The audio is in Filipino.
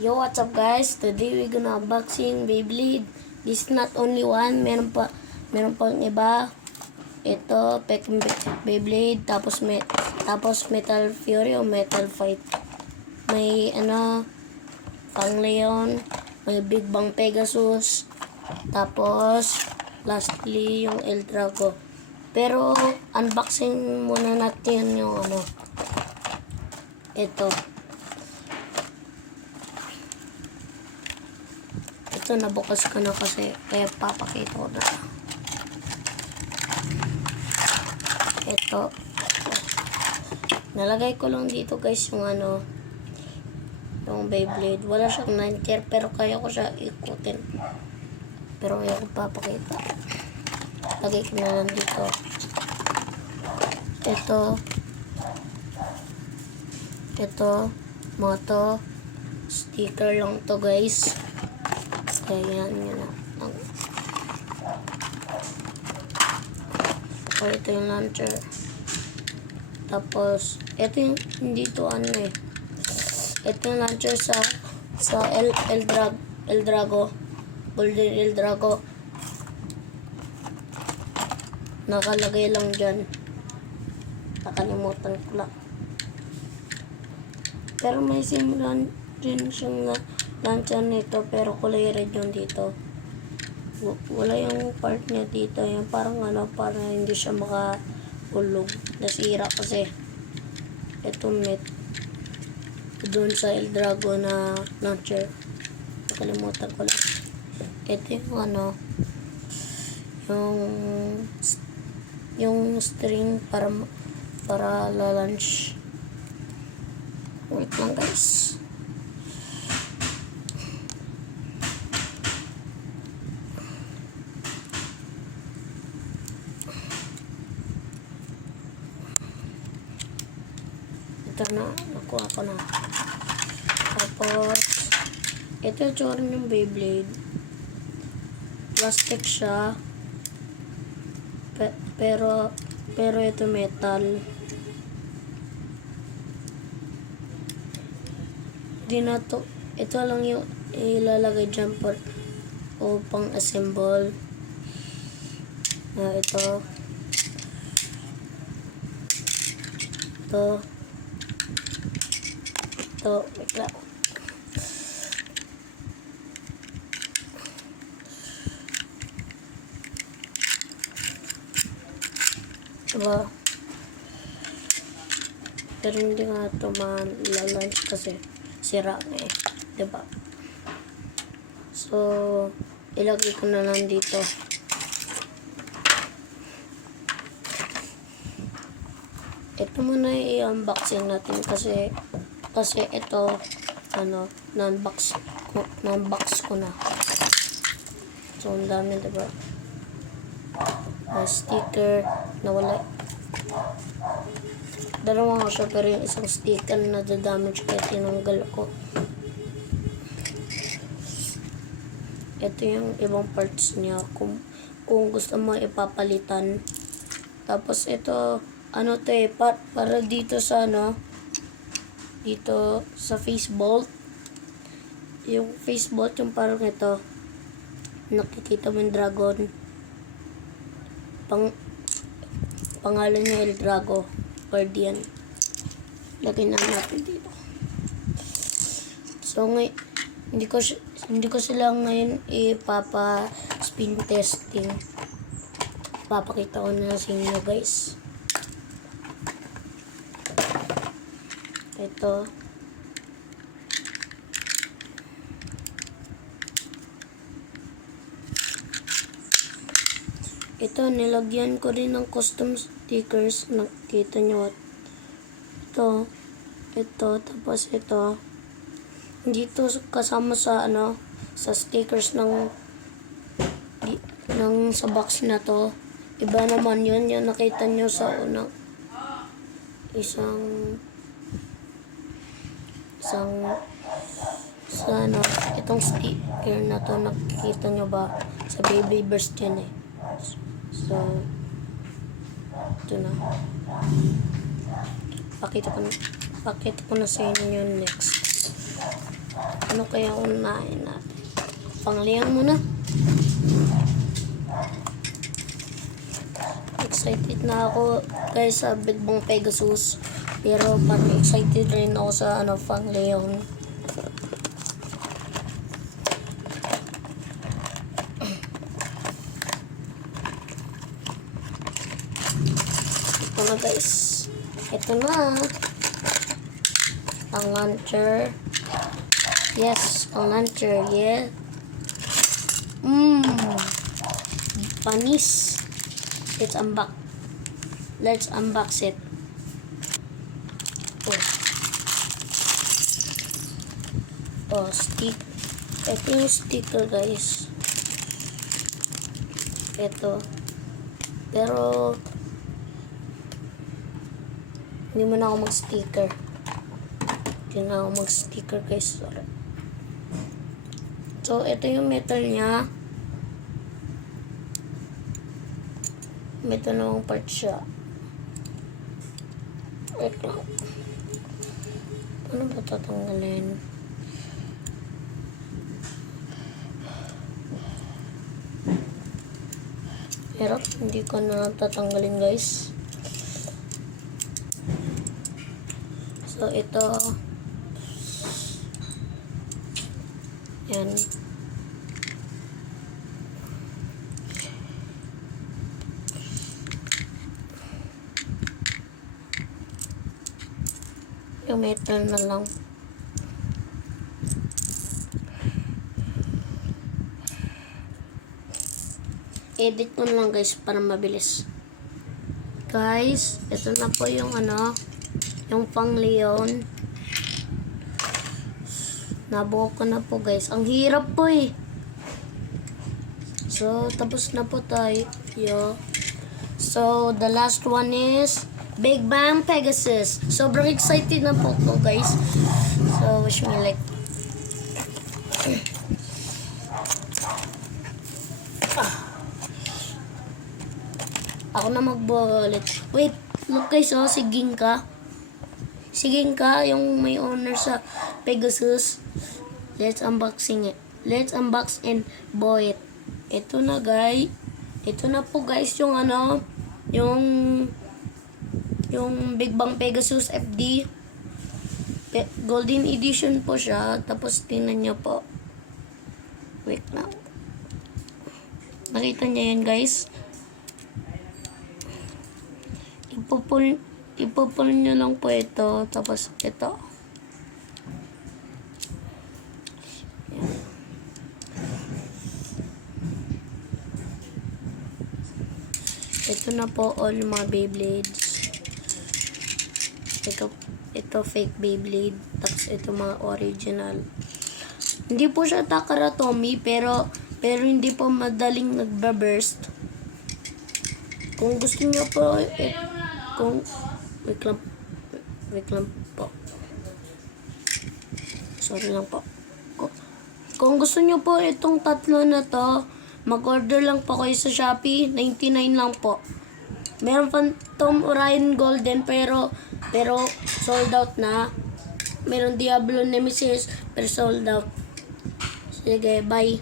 Yo, what's up guys? Today we're gonna unboxing Beyblade. This is not only one, meron pang iba. Ito, Beyblade, tapos Metal Fury o Metal Fight. May Pang Leon, may Big Bang Pegasus, tapos lastly yung El Drago. Pero unboxing muna natin yung ito. Ito, nabukas ko na kasi kaya papakita ko na. Ito. Nalagay ko lang dito guys yung yung Beyblade. Wala siyang launcher pero kaya ko siya ikutin. Pero kaya ko papakita. Lagay ko na lang dito. Ito, mga to, sticker lang to guys. Kaya yan na. Ito yung launcher. Tapos, ito yung, hindi to ito yung launcher sa El Drago. Golden El Drago. Nakalagay lang dyan. Nakalimutan ko lang. Pero may simulan din siyang launcher nito, pero kulay red yung dito. Wala yung part niya dito. Yung parang parang hindi siya makahulog. Nasira kasi. Ito doon sa El Drago na launcher. Nakalimutan ko lang. Ito yung string para launch. Wait lang guys. Ito na, nakuha ko na. Tapos, ito yung tsura ng Beyblade. Plastic siya. Pero ito metal. Ito lang yung ilalagay dyan o pang assemble. Ito, wait lang. Diba? Pero hindi nga ito ma-launch kasi sira nga diba? So, ilagay ko na lang dito. Ito muna i-unboxing natin kasi ito na-unbox ko na. So, ang dami diba? May sticker na wala. Dalawa nga siya pero yung isang sticker na damage kaya tinanggal ko. Ito yung ibang parts niya kung gusto mo ipapalitan. Tapos ito para dito sa dito sa face bolt. Yung face bolt yung parang ito. Nakikita mo yung dragon. Pangalan niya El Drago Guardian. Lagay na natin dito. So hindi ko sila ngayon spin testing. Papakita ko na sa inyo guys. Ito. Ito, nilagyan ko rin ng custom stickers. Nakita nyo. Ito, tapos ito. Hindi ito kasama sa sa stickers ng sa box na to. Iba naman yun. Yung nakita nyo sa unang itong sticker na to. Nakikita nyo ba? Sa baby burst yan So, ito na. Pakita ko na sa inyo next. Ano kaya unahin natin? Pang-Leon muna. Excited na ako guys sa Big Bang Pegasus. Pero parang excited rin ako sa Pang-Leon. Ito na guys. Ito na. Ang launcher. Yes, ang launcher. Yeah. Panis. Let's unbox it. Stick. Ito yung sticker guys. Ito. Pero hindi mo na ako mag-sticker. Hindi na ako mag-sticker guys. Sorry. So, ito yung metal niya. Metal namang part siya. Wait lang. Ano ba tatanggalin? Hirap. Hindi ko na tatanggalin guys. So, ito. Yan. Yung metal na lang. Edit ko na lang guys para mabilis. Guys, ito na po yung yung Pang-Leon. Nabuo ko na po guys. Ang hirap po eh. So, tapos na po tayo. So, the last one is Big Bang Pegasus. Sobrang excited na po ko guys. So, wish me like. Ako na magbuo ulit. Wait, look guys, si Ginka. Si Ginka, yung may owner sa Pegasus. Let's unboxing it. Let's unbox and buo it. Ito na guys. Ito na po guys yung yung Big Bang Pegasus FD. Golden edition po siya. Tapos tingnan nyo po. Wait lang. Nakita nyo yan guys. Ipupul nyo lang po ito. Tapos ito. Yan. Ito na po all mga Beyblades. Ito fake Beyblade. Tapos ito mga original. Hindi po siya Takara Tomy, pero hindi po madaling nagba-burst. Kung gusto niyo po, wait lang po. Sorry lang po. Kung gusto niyo po itong tatlo na to, mag-order lang po kayo sa Shopee, 99 lang po. Meron Phantom Orion Golden pero sold out na. Meron Diablo Nemesis pero sold out. Sige, bye.